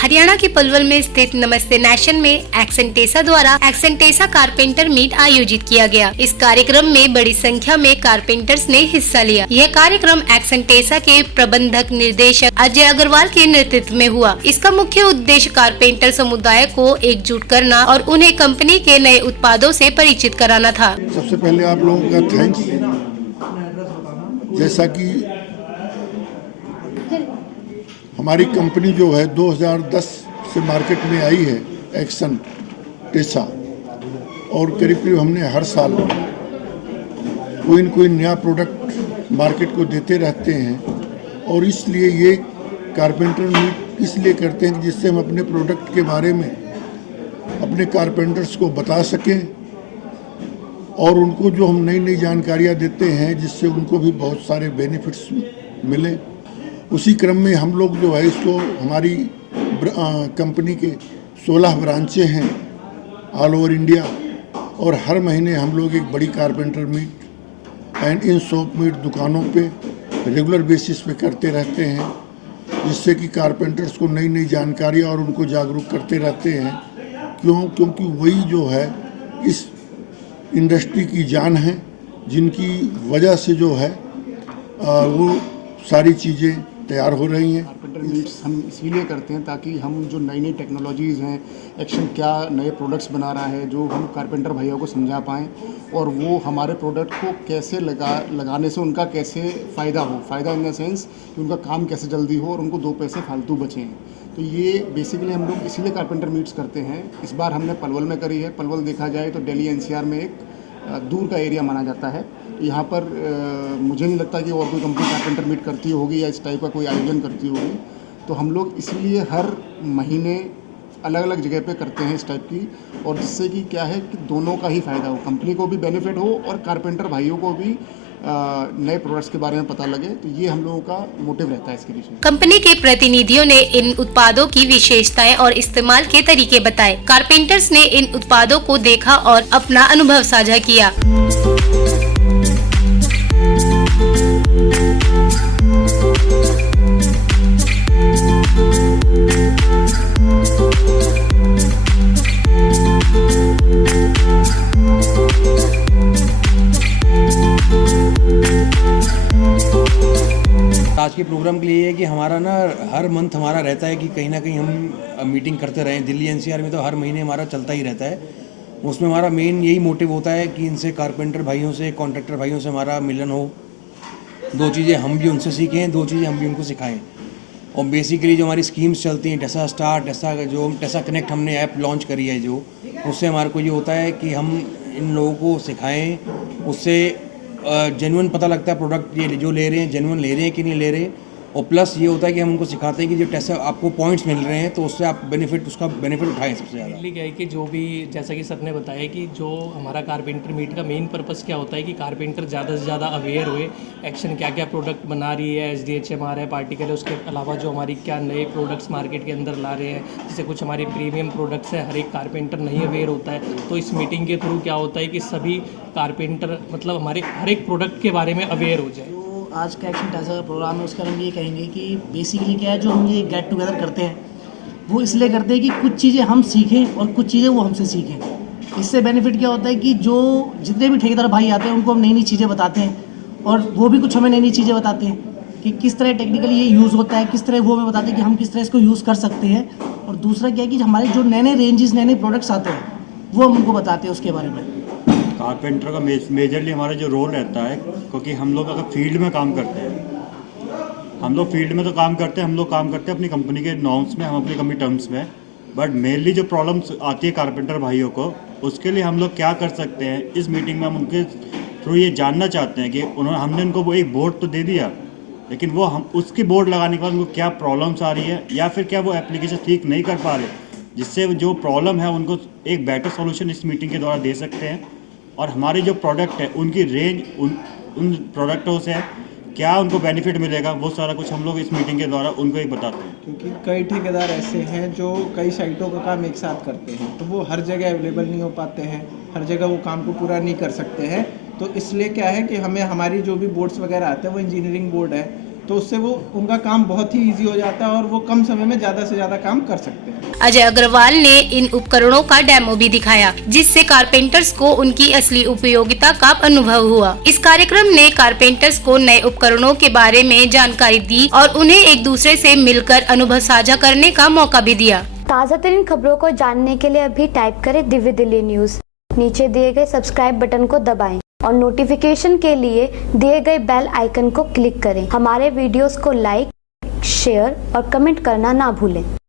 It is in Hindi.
हरियाणा के पलवल में स्थित नमस्ते नेशन में एक्सेंटेसा द्वारा एक्सेंटेसा कारपेंटर मीट आयोजित किया गया। इस कार्यक्रम में बड़ी संख्या में कारपेंटर्स ने हिस्सा लिया। यह कार्यक्रम एक्सेंटेसा के प्रबंधक निर्देशक अजय अग्रवाल के नेतृत्व में हुआ। इसका मुख्य उद्देश्य कारपेंटर समुदाय को एकजुट करना और उन्हें कंपनी के नए उत्पादों से परिचित कराना था। सबसे पहले आप लोगों का थैंक्स। जैसा कि हमारी कंपनी जो है 2010 से मार्केट में आई है एक्सेंटेसा, और करीब हमने हर साल कोई न कोई नया प्रोडक्ट मार्केट को देते रहते हैं। और इसलिए ये कारपेंटर मीट इसलिए करते हैं जिससे हम अपने प्रोडक्ट के बारे में अपने कारपेंटर्स को बता सकें और उनको जो हम नई नई जानकारियाँ देते हैं जिससे उनको भी बहुत सारे बेनिफिट्स मिले। उसी क्रम में हम लोग जो है इसको हमारी कंपनी के 16 ब्रांचें हैं ऑल ओवर इंडिया, और हर महीने हम लोग एक बड़ी carpenter meat and in shop meat दुकानों पे रेगुलर बेसिस पे करते रहते हैं, जिससे कि कारपेंटर्स को नई नई जानकारियाँ और उनको जागरूक करते रहते हैं। क्योंकि वही जो है इस इंडस्ट्री की जान है, जिनकी वजह से जो है वो सारी चीज़ें तैयार हो रही हैं। कारपेंटर मीट्स हम इसलिए करते हैं ताकि हम जो नई नई टेक्नोलॉजीज़ हैं, एक्शन क्या नए प्रोडक्ट्स बना रहा है, जो हम कारपेंटर भाइयों को समझा पाएँ और वो हमारे प्रोडक्ट को कैसे लगाने से उनका कैसे फ़ायदा हो, फ़ायदा इन द सेंस कि उनका काम कैसे जल्दी हो और उनको 2 पैसे फालतू बचें। तो ये बेसिकली हम लोग इसीलिए कारपेंटर मीट्स करते हैं। इस बार हमने पलवल में करी है। पलवल देखा जाए तो दिल्ली एनसीआर में एक दूर का एरिया माना जाता है। यहाँ पर मुझे नहीं लगता कि और कोई कंपनी कारपेंटर मीट करती होगी या इस टाइप का कोई आयोजन करती होगी। तो हम लोग इसलिए हर महीने अलग अलग जगह पे करते हैं इस टाइप की, और जिससे कि क्या है कि दोनों का ही फ़ायदा हो, कंपनी को भी बेनिफिट हो और कारपेंटर भाइयों को भी नए प्रोडक्ट्स के बारे में पता लगे। तो ये हम लोगों का मोटिव रहता है इसके पीछे। कंपनी के प्रतिनिधियों ने इन उत्पादों की विशेषताएं और इस्तेमाल के तरीके बताए। कारपेंटर्स ने इन उत्पादों को देखा और अपना अनुभव साझा किया। आज के प्रोग्राम के लिए है कि हमारा ना हर मंथ हमारा रहता है कि कहीं ना कहीं हम मीटिंग करते रहें। दिल्ली एनसीआर में तो हर महीने हमारा चलता ही रहता है। उसमें हमारा मेन यही मोटिव होता है कि इनसे कारपेंटर भाइयों से, कॉन्ट्रैक्टर भाइयों से हमारा मिलन हो। 2 चीज़ें हम भी उनसे सीखें, 2 चीज़ें हम भी उनको सिखाएं। और बेसिकली जो हमारी स्कीम्स चलती हैं, टेसा स्टार, टेसा कनेक्ट हमने ऐप लॉन्च करी है, जो उससे हमारे को ये होता है कि हम इन लोगों को सिखाएँ। उससे जेन्युइन पता लगता है प्रोडक्ट ये जो ले रहे हैं जेन्युइन ले रहे हैं कि नहीं ले रहे। और प्लस ये होता है कि हम उनको सिखाते हैं कि जो टेस्ट आपको पॉइंट्स मिल रहे हैं तो उससे आप उसका बेनिफिट उठाएं सबसे ज़्यादा। क्या है कि जो भी जैसा कि सर ने बताया कि जो हमारा कारपेंटर मीट का मेन पर्पस क्या होता है कि कारपेंटर ज़्यादा से ज़्यादा अवेयर हुए, एक्शन क्या क्या प्रोडक्ट बना रही है, SDHM आ रहा है पार्टिकल है, उसके अलावा जो हमारी क्या नए प्रोडक्ट्स मार्केट के अंदर ला रहे हैं, जैसे कुछ हमारे प्रीमियम प्रोडक्ट्स है, हर एक कारपेंटर नहीं अवेयर होता है। तो इस मीटिंग के थ्रू क्या होता है कि सभी कारपेंटर मतलब हमारे हर एक प्रोडक्ट के बारे में अवेयर हो जाए। आज का एक्सेंटेसा का प्रोग्राम है, उसका हम ये कहेंगे कि बेसिकली क्या है, जो हम ये गेट टुगेदर करते हैं वो इसलिए करते हैं कि कुछ चीज़ें हम सीखें और कुछ चीज़ें वो हमसे सीखें। इससे बेनिफिट क्या होता है कि जो जितने भी ठेकेदार भाई आते हैं उनको हम नई नई चीज़ें बताते हैं और वो भी कुछ हमें नई नई चीज़ें बताते हैं कि किस तरह टेक्निकली ये यूज़ होता है, किस तरह वो हमें बताते हैं कि हम किस तरह इसको यूज़ कर सकते हैं। और दूसरा क्या है कि हमारे जो नए नए रेंजेस, नए नए प्रोडक्ट्स आते हैं वो हम उनको बताते हैं उसके बारे में। कारपेंटर का मेजरली हमारा जो रोल रहता है, क्योंकि हम लोग अगर फील्ड में काम करते हैं, हम लोग फील्ड में तो काम करते हैं, हम लोग काम करते हैं अपनी कंपनी के नॉर्म्स में, हम अपनी कंपनी टर्म्स में। बट मेनली जो प्रॉब्लम्स आती है कारपेंटर भाइयों को, उसके लिए हम लोग क्या कर सकते हैं, इस मीटिंग में हम उनके थ्रू ये जानना चाहते हैं कि हमने उनको वो एक बोर्ड तो दे दिया, लेकिन वो हम उसकी बोर्ड लगाने के बाद उनको क्या प्रॉब्लम्स आ रही है या फिर क्या वो एप्लीकेशन ठीक नहीं कर पा रहे, जिससे जो प्रॉब्लम है उनको एक बेटर सॉल्यूशन इस मीटिंग के द्वारा दे सकते हैं। और हमारे जो प्रोडक्ट है उनकी रेंज उन प्रोडक्टों से क्या उनको बेनिफिट मिलेगा, वो सारा कुछ हम लोग इस मीटिंग के द्वारा उनको एक बताते हैं। क्योंकि कई ठेकेदार ऐसे हैं जो कई साइटों का काम एक साथ करते हैं, तो वो हर जगह अवेलेबल नहीं हो पाते हैं, हर जगह वो काम को पूरा नहीं कर सकते हैं। तो इसलिए क्या है कि हमें हमारी जो भी बोर्ड्स वगैरह आते हैं वो इंजीनियरिंग बोर्ड है, तो उससे वो उनका काम बहुत ही ईजी हो जाता है और वो कम समय में ज़्यादा से ज़्यादा काम कर सकते हैं। अजय अग्रवाल ने इन उपकरणों का डेमो भी दिखाया, जिससे कारपेंटर्स को उनकी असली उपयोगिता का अनुभव हुआ। इस कार्यक्रम ने कारपेंटर्स को नए उपकरणों के बारे में जानकारी दी और उन्हें एक दूसरे से मिलकर अनुभव साझा करने का मौका भी दिया। ताज़ा तरीन खबरों को जानने के लिए अभी टाइप करें दिव्य दिल्ली न्यूज। नीचे दिए गए सब्सक्राइब बटन को दबाएं और नोटिफिकेशन के लिए दिए गए बेल आइकन को क्लिक करें। हमारे वीडियोस को लाइक, शेयर और कमेंट करना ना भूलें।